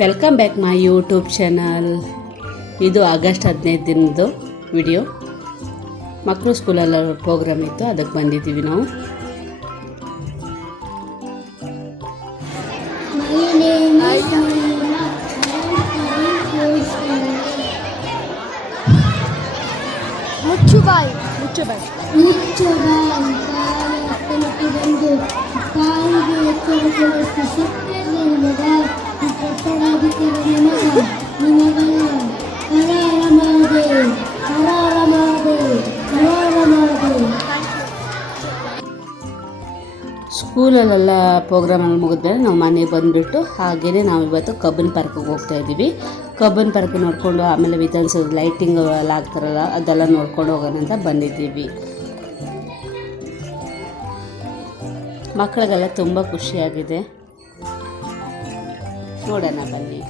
Welcome back my YouTube channel. ಇದು August 15 ದಿನದ್ದು video. ಮಕ್ಕಳು ಸ್ಕೂಲಲ್ಲ ಪ್ರೋಗ್ರಾಮ್ ಇತ್ತು, ಅದಕ್ಕೆ ಬಂದಿದ್ದೀವಿ ನಾವು. ಸ್ಕೂಲಲ್ಲೆಲ್ಲ ಪ್ರೋಗ್ರಾಮಲ್ಲಿ ಮುಗಿದ್ರೆ ನಾವು ಮನೆಗೆ ಬಂದುಬಿಟ್ಟು ಹಾಗೆಯೇ ನಾವು ಇವತ್ತು ಕಬ್ಬನ್ ಪಾರ್ಕಿಗೆ ಹೋಗ್ತಾ ಇದ್ದೀವಿ. ಕಬ್ಬನ್ ಪಾರ್ಕ್ ನೋಡಿಕೊಂಡು ಆಮೇಲೆ ವಿಧಾನಸೌಧ ಲೈಟಿಂಗ್ ಎಲ್ಲ ಆಗ್ತಾರಲ್ಲ ಅದೆಲ್ಲ ನೋಡ್ಕೊಂಡು ಹೋಗೋಣ ಅಂತ ಬಂದಿದ್ದೀವಿ. ಮಕ್ಕಳಿಗೆಲ್ಲ ತುಂಬ ಖುಷಿಯಾಗಿದೆ, ನೋಡೋಣ ಬನ್ನಿ.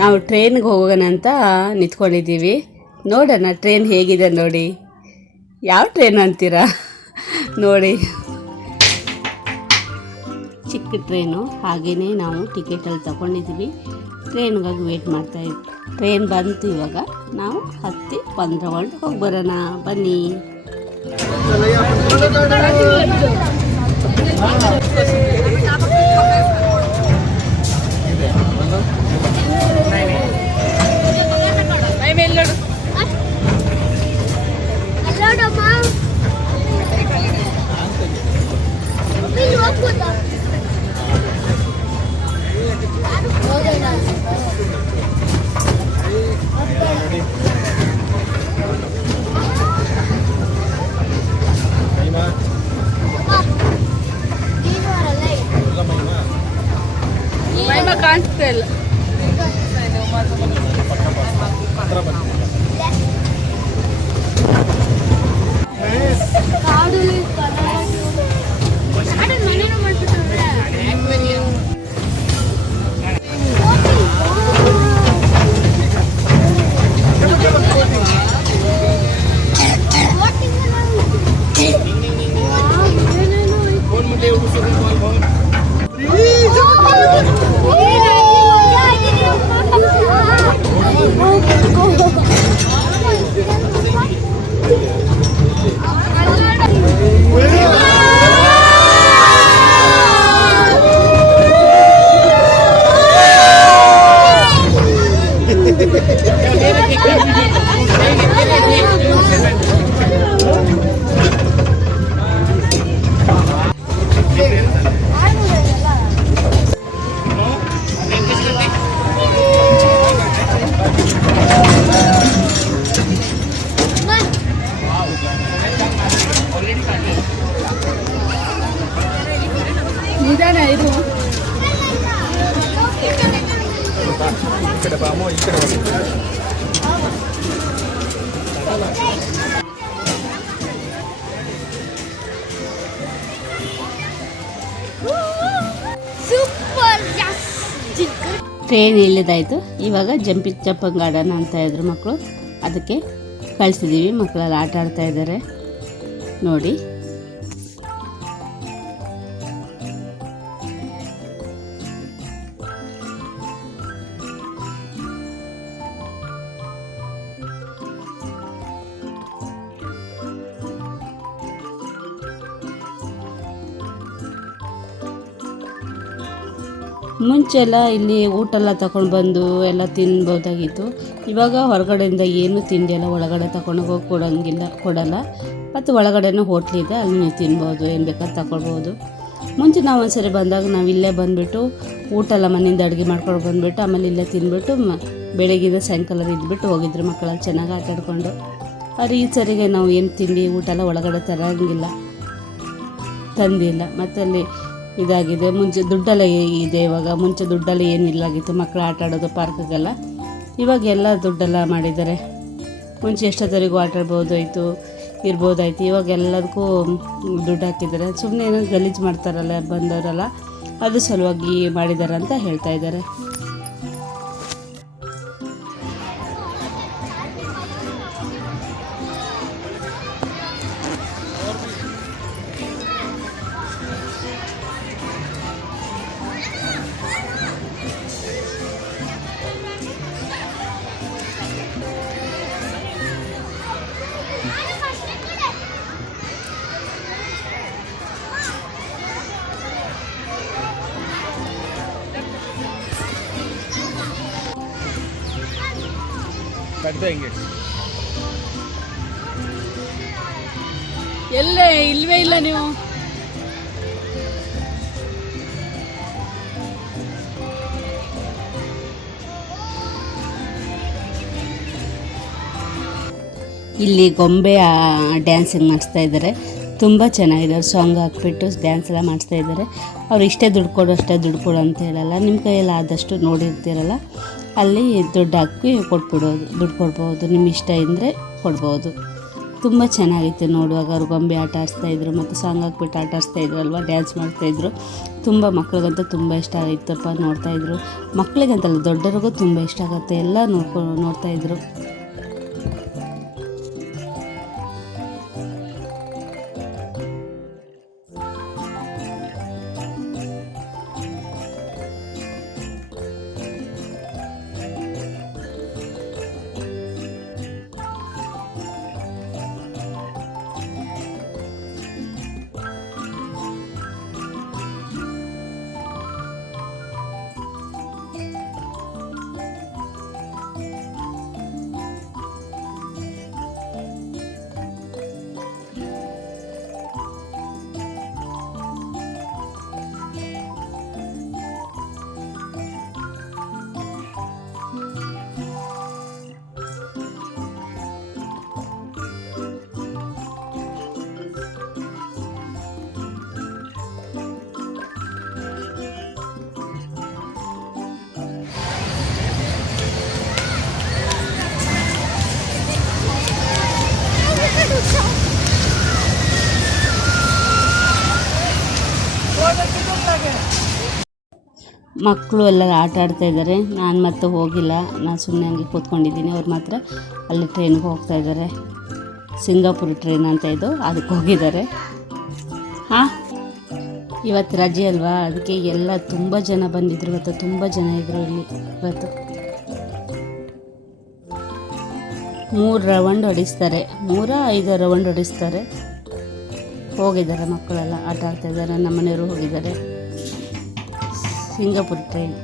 ನಾವು ಟ್ರೈನ್ಗೆ ಹೋಗೋಣ ಅಂತ ನಿಂತ್ಕೊಂಡಿದ್ದೀವಿ. ನೋಡೋಣ ಟ್ರೈನ್ ಹೇಗಿದೆ ನೋಡಿ. ಯಾವ ಟ್ರೈನ್ ಅಂತೀರಾ ನೋಡಿ, ಚಿಕ್ಕ ಟ್ರೈನು. ಹಾಗೆಯೇ ನಾವು ಟಿಕೆಟಲ್ಲಿ ತಗೊಂಡಿದ್ದೀವಿ. ಟ್ರೈನ್ಗಾಗಿ ವೇಟ್ ಮಾಡ್ತಾಯಿದ್ವಿ. ಟ್ರೈನ್ ಬಂತು, ಇವಾಗ ನಾವು ಹತ್ತಿ ಪಂದ್ರವಳ್ಳಿ ಹೋಗಿ ಬರೋಣ ಬನ್ನಿ. ಕಾಣಿಸ್ತಿಲ್ಲ. ಟ್ರೈನ್ ಇಲ್ಲಿದಾಯಿತು. ಇವಾಗ ಜಂಪಿಂಗ್ ಗಾರ್ಡನ್ ಅಂತ ಇದ್ರು ಮಕ್ಕಳು, ಅದಕ್ಕೆ ಕಳಿಸಿದ್ದೀವಿ. ಮಕ್ಕಳೆಲ್ಲ ಆಟ ಆಡ್ತಾ ಇದ್ದಾರೆ ನೋಡಿ. ಮುಂಚೆಲ್ಲ ಇಲ್ಲಿ ಊಟ ಎಲ್ಲ ತಗೊಂಡು ಬಂದು ಎಲ್ಲ ತಿನ್ಬೋದಾಗಿತ್ತು. ಇವಾಗ ಹೊರಗಡೆಯಿಂದ ಏನು ತಿಂಡಿ ಎಲ್ಲ ಒಳಗಡೆ ತಗೊಂಡು ಹೋಗಿ ಕೊಡಲ್ಲ. ಮತ್ತು ಒಳಗಡೆನೂ ಹೋಟ್ಲಿದೆ, ಅಲ್ಲಿ ನೀವು ತಿನ್ಬೋದು, ಏನು ಬೇಕಾದ್ರೂ ತಗೊಳ್ಬೋದು. ಮುಂಚೆ ನಾವು ಒಂದ್ಸರಿ ಬಂದಾಗ ನಾವು ಇಲ್ಲೇ ಬಂದುಬಿಟ್ಟು ಊಟ ಎಲ್ಲ ಮನೆಯಿಂದ ಅಡುಗೆ ಮಾಡ್ಕೊಂಡು ಬಂದುಬಿಟ್ಟು ಆಮೇಲೆ ಇಲ್ಲೇ ತಿಂದ್ಬಿಟ್ಟು ಬೆಳಗ್ಗಿಂದ ಸಾಯಂಕಾಲ ಇದ್ಬಿಟ್ಟು ಹೋಗಿದ್ರು ಮಕ್ಕಳೆಲ್ಲ ಚೆನ್ನಾಗಿ ಆಟ ಆಡ್ಕೊಂಡು. ಆದರೆ ಈ ಸರಿಗೆ ನಾವು ಏನು ತಿಂಡಿ ಊಟ ಎಲ್ಲ ಒಳಗಡೆ ತಂದಿಲ್ಲ. ಮತ್ತು ಅಲ್ಲಿ ಇದಾಗಿದೆ. ಮುಂಚೆ ದುಡ್ಡೆಲ್ಲ ಇದೆ ಇವಾಗ, ಮುಂಚೆ ದುಡ್ಡೆಲ್ಲ ಏನಿಲ್ಲಾಗಿತ್ತು ಮಕ್ಕಳು ಆಟ ಆಡೋದು ಪಾರ್ಕ್ಗೆಲ್ಲ. ಇವಾಗ ಎಲ್ಲ ದುಡ್ಡೆಲ್ಲ ಮಾಡಿದ್ದಾರೆ. ಮುಂಚೆ ಎಷ್ಟೊತ್ತವರೆಗೂ ಆಟ ಇರ್ಬೋದಾಯ್ತು. ಇವಾಗ ಎಲ್ಲದಕ್ಕೂ ದುಡ್ಡು ಹಾಕಿದ್ದಾರೆ. ಸುಮ್ಮನೆ ಏನೋ ಗಲೀಜು ಮಾಡ್ತಾರಲ್ಲ ಬಂದವರೆಲ್ಲ, ಅದು ಸಲುವಾಗಿ ಮಾಡಿದ್ದಾರೆ ಅಂತ ಹೇಳ್ತಾ ಇದ್ದಾರೆ. ಎಲ್ಲೇ ಇಲ್ವೇ ಇಲ್ಲ ನೀವು. ಇಲ್ಲಿ ಗೊಂಬೆ ಡ್ಯಾನ್ಸಿಂಗ್ ಮಾಡಿಸ್ತಾ ಇದ್ದಾರೆ. ತುಂಬ ಚೆನ್ನಾಗಿದ್ದಾರೆ. ಸಾಂಗ್ ಹಾಕ್ಬಿಟ್ಟು ಡ್ಯಾನ್ಸ್ ಎಲ್ಲ ಮಾಡಿಸ್ತಾ ಇದ್ದಾರೆ. ಅವ್ರು ಇಷ್ಟೇ ದುಡ್ಡು ಕೊಡು ಅಷ್ಟೇ ದುಡ್ಡು ಕೊಡು ಅಂತ ಹೇಳಲ್ಲ. ನಿಮ್ಮ ಕೈಯಲ್ಲಿ ಆದಷ್ಟು ನೋಡಿರ್ತೀರಲ್ಲ, ಅಲ್ಲಿ ದುಡ್ಡು ಹಾಕಿ ದುಡ್ಡು ಕೊಡ್ಬೋದು. ನಿಮ್ಮ ಇಷ್ಟ ಇದ್ದರೆ ಕೊಡ್ಬೋದು. ತುಂಬ ಚೆನ್ನಾಗಿತ್ತು ನೋಡುವಾಗ. ಅವ್ರು ಗೊಂಬೆ ಆಟ ಆಡಿಸ್ತಾಯಿದ್ರು ಮತ್ತು ಸಾಂಗ್ ಹಾಕ್ಬಿಟ್ಟು ಆಟ ಆಡಿಸ್ತಾಯಿದ್ರು ಅಲ್ವಾ, ಡ್ಯಾನ್ಸ್ ಮಾಡ್ತಾಯಿದ್ರು. ತುಂಬ ಮಕ್ಳಿಗಂತೂ ತುಂಬ ಇಷ್ಟ ಆಗಿತ್ತಪ್ಪ ನೋಡ್ತಾಯಿದ್ರು. ಮಕ್ಕಳಿಗಂತಲ್ಲ, ದೊಡ್ಡರಿಗೂ ತುಂಬ ಇಷ್ಟ ಆಗುತ್ತೆ. ಎಲ್ಲ ನೋಡ್ತಾಯಿದ್ರು. ಮಕ್ಕಳು ಎಲ್ಲ ಆಟ ಆಡ್ತಾ ಇದ್ದಾರೆ. ನಾನು ಮತ್ತೆ ಹೋಗಿಲ್ಲ, ನಾನು ಸುಮ್ಮನೆ ಹಂಗೆ ಕೂತ್ಕೊಂಡಿದ್ದೀನಿ. ಅವ್ರು ಮಾತ್ರ ಅಲ್ಲಿ ಟ್ರೈನ್ಗೆ ಹೋಗ್ತಾ ಇದ್ದಾರೆ. ಸಿಂಗಾಪುರ್ ಟ್ರೈನ್ ಅಂತ ಇದು, ಅದಕ್ಕೆ ಹೋಗಿದ್ದಾರೆ. ಇವತ್ತು ರಜೆ ಅಲ್ವಾ, ಅದಕ್ಕೆ ಎಲ್ಲ ತುಂಬ ಜನ ಬಂದಿದ್ರು. ಇವತ್ತು ತುಂಬ ಜನ ಇದ್ದರು ಇಲ್ಲಿ. ಇವತ್ತು 3 ರೌಂಡ್ ಹೊಡಿಸ್ತಾರೆ, 3-5 ರೌಂಡ್ ಹೊಡಿಸ್ತಾರೆ. ಹೋಗಿದ್ದಾರೆ ಮಕ್ಕಳೆಲ್ಲ ಆಟ ಆಡ್ತಾ ಇದ್ದಾರೆ. ನಮ್ಮ ಮನೆಯವರು ಹೋಗಿದ್ದಾರೆ. Singapore train.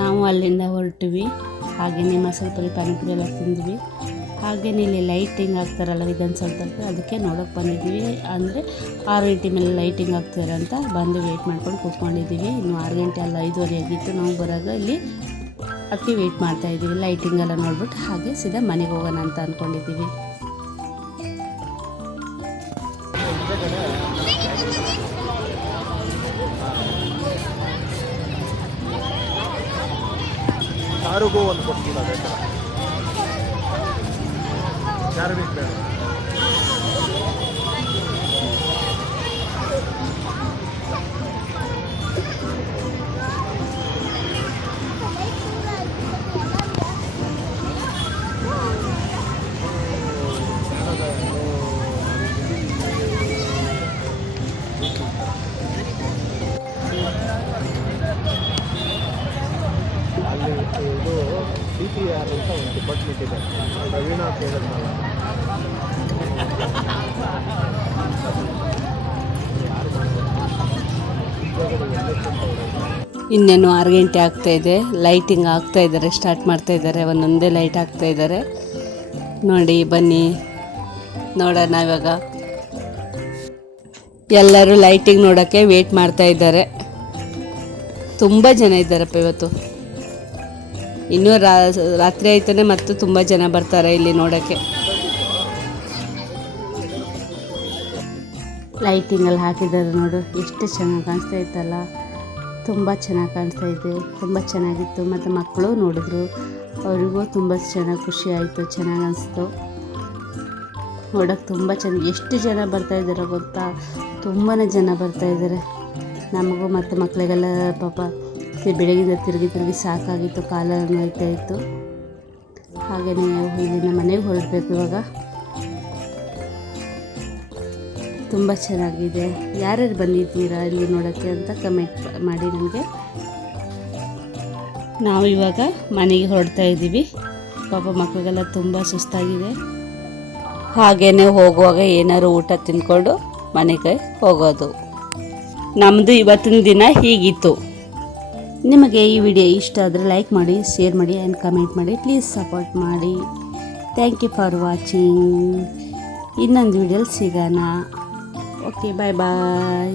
ನಾವು ಅಲ್ಲಿಂದ ಹೊರಟಿವಿ. ಹಾಗೆಯೇ ಮಸಾಲೆ ಪುರಿ ಪಾನಿಪುರಿ ಎಲ್ಲ ತಿಂದ್ವಿ. ಹಾಗೆಯೇ ಇಲ್ಲಿ ಲೈಟಿಂಗ್ ಹಾಕ್ತಾರಲ್ಲ ವಿಧಾನಸೌಧದಲ್ಲಿ, ಅದಕ್ಕೆ ನೋಡೋಕೆ ಬಂದಿದ್ದೀವಿ. ಅಂದರೆ 6 ಗಂಟೆ ಮೇಲೆ ಲೈಟಿಂಗ್ ಹಾಕ್ತಾರೆ ಅಂತ ಬಂದು ವೆಯ್ಟ್ ಮಾಡ್ಕೊಂಡು ಕೂತ್ಕೊಂಡಿದ್ದೀವಿ. ಇನ್ನು 6 ಗಂಟೆ ಅಲ್ಲ 5:30 ಆಗಿತ್ತು ನಾವು ಬರೋದು. ಇಲ್ಲಿ ಅದಕ್ಕೆ ವೆಯ್ಟ್ ಮಾಡ್ತಾಯಿದ್ದೀವಿ. ಲೈಟಿಂಗ್ ಎಲ್ಲ ನೋಡ್ಬಿಟ್ಟು ಹಾಗೆ ಸೀದಾ ಮನೆಗೆ ಹೋಗೋಣ ಅಂತ ಅಂದ್ಕೊಂಡಿದ್ದೀವಿ. ಯಾರಿಗೂ ಒಂದು ಕೊಡ್ತಿಲ್ಲ, ಅದೇ ಥರ ಯಾರು ಬೇಕು ಬೇಡ. CPR ಅಂತ ಒಂದು ಡಿಪಾರ್ಟ್ಮೆಂಟ್ ಇದೆ. ಪ್ರವೀಣ ಕೇಳಿದ್ನಲ್ಲ. ಇನ್ನೇನು 6 ಗಂಟೆ ಆಗ್ತಾ ಇದೆ. ಲೈಟಿಂಗ್ ಆಗ್ತಾ ಇದ್ದಾರೆ, ಸ್ಟಾರ್ಟ್ ಮಾಡ್ತಾ ಇದ್ದಾರೆ. ಒಂದೊಂದೇ ಲೈಟ್ ಆಗ್ತಾ ಇದ್ದಾರೆ ನೋಡಿ. ಬನ್ನಿ ನೋಡೋಣ ಇವಾಗ. ಎಲ್ಲರೂ ಲೈಟಿಂಗ್ ನೋಡೋಕ್ಕೆ ವೇಟ್ ಮಾಡ್ತಾ ಇದ್ದಾರೆ. ತುಂಬ ಜನ ಇದ್ದಾರಪ್ಪ ಇವತ್ತು. ಇನ್ನೂ ರಾತ್ರಿ ಆಯ್ತಾನೆ ಮತ್ತು ತುಂಬ ಜನ ಬರ್ತಾರೆ ಇಲ್ಲಿ ನೋಡೋಕ್ಕೆ. ಲೈಟಿಂಗಲ್ಲಿ ಹಾಕಿದ್ದಾರೆ ನೋಡು, ಎಷ್ಟು ಚೆನ್ನಾಗಿ ಕಾಣಿಸ್ತಾ ಇತ್ತಲ್ಲ. ತುಂಬ ಚೆನ್ನಾಗಿ ಕಾಣಿಸ್ತಾ ಇದೆ, ತುಂಬ ಚೆನ್ನಾಗಿತ್ತು. ಮತ್ತು ಮಕ್ಕಳು ನೋಡಿದ್ರು, ಅವರಿಗೂ ತುಂಬ ಚೆನ್ನಾಗಿ ಖುಷಿ ಆಯಿತು, ಚೆನ್ನಾಗಿ ಅನಿಸ್ತು ನೋಡೋಕ್ಕೆ. ತುಂಬ ಚೆನ್ನಾಗಿ ಎಷ್ಟು ಜನ ಬರ್ತಾಯಿದ್ದಾರೆ ಗೊತ್ತಾ, ತುಂಬಾ ಜನ ಬರ್ತಾಯಿದ್ದಾರೆ. ನಮಗೂ ಮತ್ತು ಮಕ್ಕಳಿಗೆಲ್ಲ ಪಾಪ ಬೆಳಗಿಂದ ತಿರುಗಿ ಸಾಕಾಗಿತ್ತು, ಕಾಲೆಲ್ಲ ನೋಯ್ತಾ ಇತ್ತು. ಹಾಗೆಯೇ ಇಲ್ಲಿಂದ ಮನೆಗೆ ಹೊರಡಬೇಕು ಇವಾಗ. ತುಂಬ ಚೆನ್ನಾಗಿದೆ. ಯಾರ್ಯಾರು ಬಂದಿದ್ದೀರಾ ಇಲ್ಲಿ ನೋಡೋಕ್ಕೆ ಅಂತ ಕಮೆಂಟ್ ಮಾಡಿ ನನಗೆ. ನಾವು ಇವಾಗ ಮನೆಗೆ ಹೊರಡ್ತಾ ಇದ್ದೀವಿ. ಪಾಪ ಮಕ್ಕಳಿಗೆಲ್ಲ ತುಂಬ ಸುಸ್ತಾಗಿದೆ. ಹಾಗೆಯೇ ಹೋಗುವಾಗ ಏನಾದ್ರು ಊಟ ತಿಂದ್ಕೊಂಡು ಮನೆಗೆ ಹೋಗೋದು. ನಮ್ಮದು ಇವತ್ತಿನ ದಿನ ಹೀಗಿತ್ತು. ನಿಮಗೆ ಈ ವಿಡಿಯೋ ಇಷ್ಟ ಆದರೆ ಲೈಕ್ ಮಾಡಿ, ಶೇರ್ ಮಾಡಿ ಆ್ಯಂಡ್ ಕಮೆಂಟ್ ಮಾಡಿ. ಪ್ಲೀಸ್ ಸಪೋರ್ಟ್ ಮಾಡಿ. Thank you for watching. ಇನ್ನೊಂದು ವಿಡಿಯೋಲಿ ಸಿಗೋಣ. ಓಕೆ, ಬಾಯ್ ಬಾಯ್.